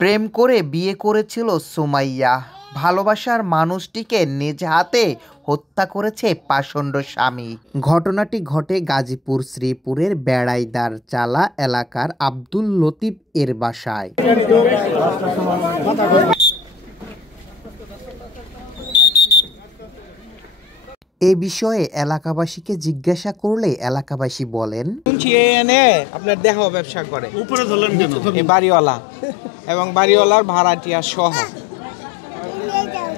প্রেম করে বিয়ে করেছিল সুমাইয়া, ভালোবাসার মানুষটিকে নিজ হাতে হত্যা করেছে পাষণ্ড স্বামী। ঘটনাটি ঘটে গাজীপুর শ্রীপুরের বেড়াইদার চালা এলাকার আব্দুল লতিফ এর বাসায়। এ বিষয়ে এলাকাবাসীকে জিজ্ঞাসা করলে এলাকাবাসী বলেন, আপনার দেহ ব্যবসা করে বাড়িওয়ালা এবং বাড়িওয়ালার ভাড়াটিয়া সহ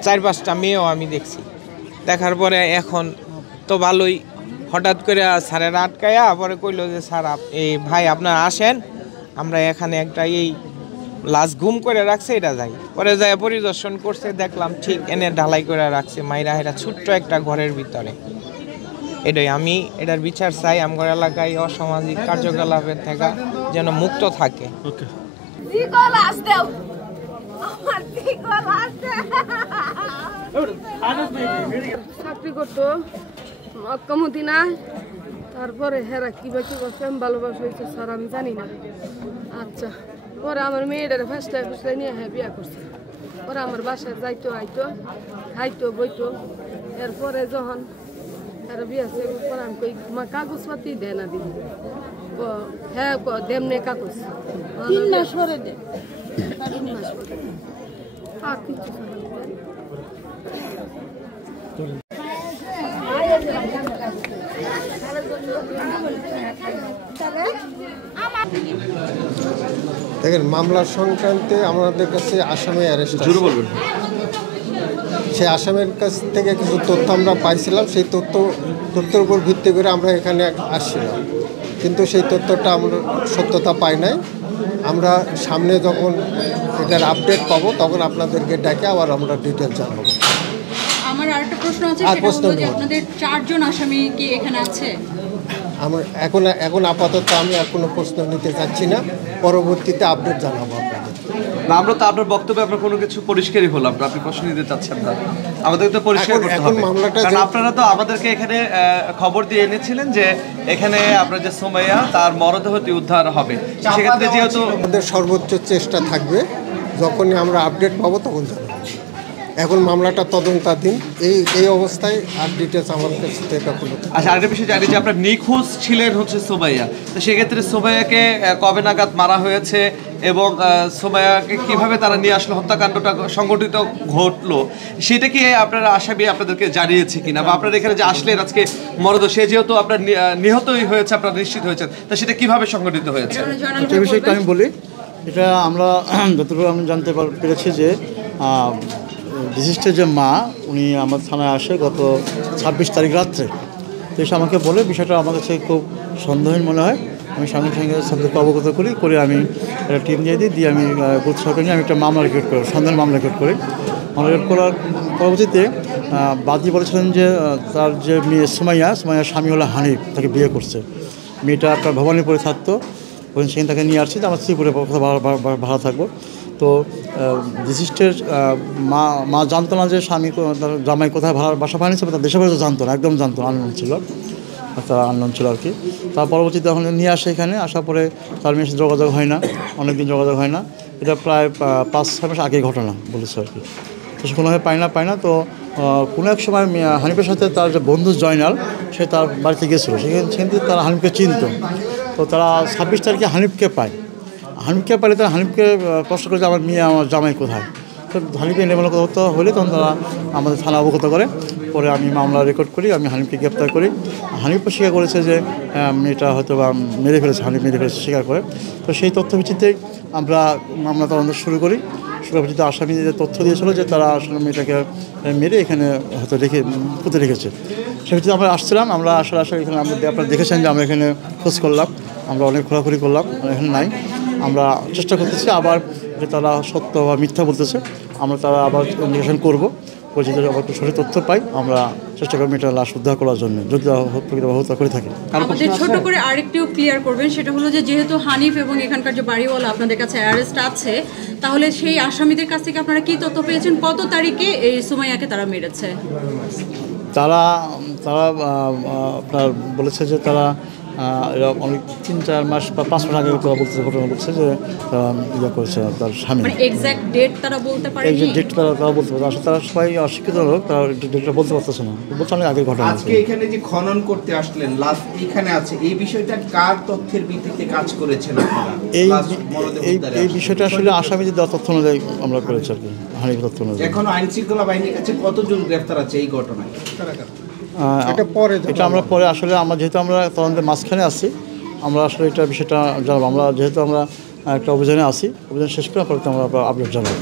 4-5টা মেয়েও আমি দেখছি। দেখার পরে এখন তো ভালোই, হঠাৎ করে স্যারের আটকায়া পরে কইলো যে স্যার এই ভাই আপনারা আসেন, আমরা এখানে একটা এই লাশ গুম করে রাখছে, এটা যাই। পরে যাই পরিদর্শন করছে, দেখলাম ঠিক এনে ঢালাই করে রাখছে মাইরা, এটা ছোট্ট একটা ঘরের ভিতরে। এটাই আমি এটার বিচার চাই, আমার এলাকায় অসামাজিক কার্যকলাপের থেকে যেন মুক্ত থাকে। চাকরি করতো মক্কা-মদিনা, তারপরে হেরা কিবা প্রেম ভালোবাসা হয়েছে স্যার আমি জানি না। আচ্ছা, পরে আমার মেয়েটারে ফেসলাই নিয়ে বিয়া করছে। পরে আমার বাসায় যাইতো, আইতো, খাইতো, বইতো। এরপরে যখন এরা বিয়া পরে আমি কই মা কাগজপাতি দেয় না দিদি, হ্যাঁ দেমনে কাগজ 3 মাস পরে দে, 3 মাস পরে আর কিছু দেখেন, মামলার সংক্রান্তে আমাদের কাছে আসামি অ্যারেস্ট, সেই আসামের কাছ থেকে কিছু তথ্য আমরা পাইছিলাম। সেই তথ্যের উপর ভিত্তি করে আমরা এখানে আসছিলাম, কিন্তু সেই তথ্যটা আমরা সত্যতা পাই নাই। আমরা সামনে যখন এটার আপডেট পাবো তখন আপনাদেরকে ডেকে আবার আমরা ডিটেলস জানাবো। আমার আরেকটা প্রশ্ন আছে, সেটা হলো যে আপনাদের 4 জন আসামি কি এখানে আছে? আমরা এখন আপাতত আমি আর কোনো প্রশ্ন নিতে চাচ্ছি না, পরবর্তীতে আপডেট জানাবো আপনাদের। না, আমরা তো আপনার বক্তব্যে আপনার কোনো কিছু পরিষ্কারই হলাম, আপনি প্রশ্ন নিতে চাচ্ছেন না, আমাদের তো পরিষ্কার করতে হবে। কারণ আপনারা তো আমাদেরকে এখানে খবর দিয়ে এনেছিলেন যে এখানে আপনার যে সুমাইয়া তার মরদেহটি উদ্ধার হবে, সেক্ষেত্রে যেহেতু আমাদের সর্বোচ্চ চেষ্টা থাকবে, যখনই আমরা আপডেট পাবো তখন জানাবো। এখন মামলাটা তদন্তাধীন, এই অবস্থায় আর ডিটেলস আমার কাছে থেকে কোনো। আচ্ছা, আরেকটা বিষয় জানি যে আপনার নিখোঁজ ছিলেন হচ্ছে সুমাইয়া, তো সেক্ষেত্রে সুমাইয়াকে কবে নাগাদ মারা হয়েছে এবং সুমাইয়াকে কিভাবে তারা নিয়ে আসলো, হত্যাকাণ্ডটা সংগঠিত ঘটলো, সেটা কি আপনারা আসামি আপনাদেরকে জানিয়েছে কিনা, বা আপনারা এখানে যে আসলেন আজকে মরদেহ, সে যেহেতু আপনার নিহতই হয়েছে, আপনারা নিশ্চিত হয়েছেন, তা সেটা কিভাবে সংগঠিত হয়েছে? এই বিষয়টা আমি বলি, এটা আমরা যতটুকু আমি জানতে পেরেছি যে বিশিষ্টের যে মা, উনি আমার থানায় আসে গত 26 তারিখ রাত্রে। তো এসে আমাকে বলে, বিষয়টা আমার কাছে খুব সন্দেহহীন মনে হয়। আমি সঙ্গে সঙ্গে সবকে অবগত করে আমি একটা টিম দিয়ে দিয়ে আমি গুড সরকার নিয়ে আমি একটা মামলা রেকর্ড করি, সন্দেহের মামলা রেকর্ড করি। মামলা রেকর্ড করার পরবর্তীতে বাদী বলেছিলেন যে তার যে মেয়ে সুমাইয়ার স্বামী হলো হানিফ, তাকে বিয়ে করছে। মেয়েটা একটা ভবানীপুরে থাকতো, ওখানে সেখানে তাকে নিয়ে আসছি, আমরা শ্রীপুরে ভাড়া থাকবো। তো বিশিষ্টের মা জানতো না যে স্বামী জামাই কোথায় বাসা বানিয়েছে, তার দেশে বাড়ি জানতো না, একদম জানতো না, আননোন ছিল, তার আননোন ছিল আর কি। তার পরবর্তীতে যখন নিয়ে আসে এখানে, আসার পরে তার মেয়ের সাথে যোগাযোগ হয় না, অনেকদিন যোগাযোগ হয় না। এটা প্রায় 5-6 মাস আগেই ঘটনা বলেছে আর কি। তো সে কোনোভাবে পায় না। তো কোনো এক সময় হানিফের সাথে তার যে বন্ধু জয়নাল, সে তার বাড়িতে গেছিলো, সেখান থেকে তারা হানিফকে চিনত। তো তারা 26 তারিখে হানিফকে পায়। হানিফকে পাইলে তারা হানিফকে প্রশ্ন করে যে আমার মেয়ে, আমার জামাই কোথায়। তো হানিফকে নেমূলক হত্যা হলে তখন তারা আমাদের থানা অবগত করে। পরে আমি মামলা রেকর্ড করি, আমি হানিফকে গ্রেপ্তার করি। হানিফও স্বীকার করেছে যে মেয়েটা হয়তো বা মেরে ফেলেছে, হানিফ মেরে ফেলেছে স্বীকার করে। তো সেই তথ্য ভিত্তিতে আমরা মামলা তদন্ত শুরু করি। ভিত্তিতে আসামি যে তথ্য দিয়েছিল যে তারা আসলে মেয়েটাকে মেরে এখানে হয়তো পুঁতে রেখেছে, সে ভিত্তিতে আমরা আসছিলাম। আমরা আসলে এখানে আপনারা দেখেছেন যে আমরা এখানে খোঁজ করলাম, আমরা অনেক ঘোরাঘুরি করলাম, এখানে নাই। আমরা চেষ্টা করতেছি আবার যে তারা সত্য বা মিথ্যা বলতেছে, আমরা তারা আবার ইনভেস্টিগেশন করব। পরিচিত আবার সঠিক তথ্য পাই আমরা চেষ্টা করি মেয়েটার লাশ উদ্ধার করার জন্য যদি হত্যা করে থাকে। আমাদের ছোট করে আরেকটিও ক্লিয়ার করবেন, সেটা হলো যে যেহেতু হানিফ এবং এখানকার যে বাড়িওয়ালা আপনাদের কাছে অ্যারেস্ট আছে, তাহলে সেই আসামিদের কাছ থেকে আপনারা কি তথ্য পেয়েছেন কত তারিখে এই সুমাইয়াকে তারা মেরেছে? তারা আপনার বলেছে যে তারা অনেক 3-4 মাস বা 5 মাস আগে তারা ঘটনা বলছে যে তারা ইয়ে করেছে তার স্বামী। মানে এক্সাক্ট ডেট তারা বলতে পারে এই যে ডেট তারা বলতে পারে, আসলে তারা সবাই অশিক্ষিত লোক, তারা ডেটটা বলতে পারতেছে না, বলছে অনেক আগের ঘটনা। আজকে এখানে যে খনন করতে আসলেন, লাশ এখানে আছে, এই বিষয়টা কার তথ্যের ভিত্তিতে কাজ করেছেন আপনারা? এই বিষয়টা আসলে আসামিদের দেওয়া তথ্য অনুযায়ী আমরা করেছি আর কি, হানিফ তথ্য অনুযায়ী। এখন আইন শৃঙ্খলা বাহিনীর কাছে কতজন গ্রেফতার আছে এই ঘটনায়? এটা আমরা পরে আসলে আমরা যেহেতু আমরা তদন্তের মাঝখানে আছি, আমরা আসলে এটা বিষয়টা জানাবো। আমরা যেহেতু আমরা একটা অভিযানে আছি, অভিযান শেষ করার পরে আমরা আপডেট জানাবো।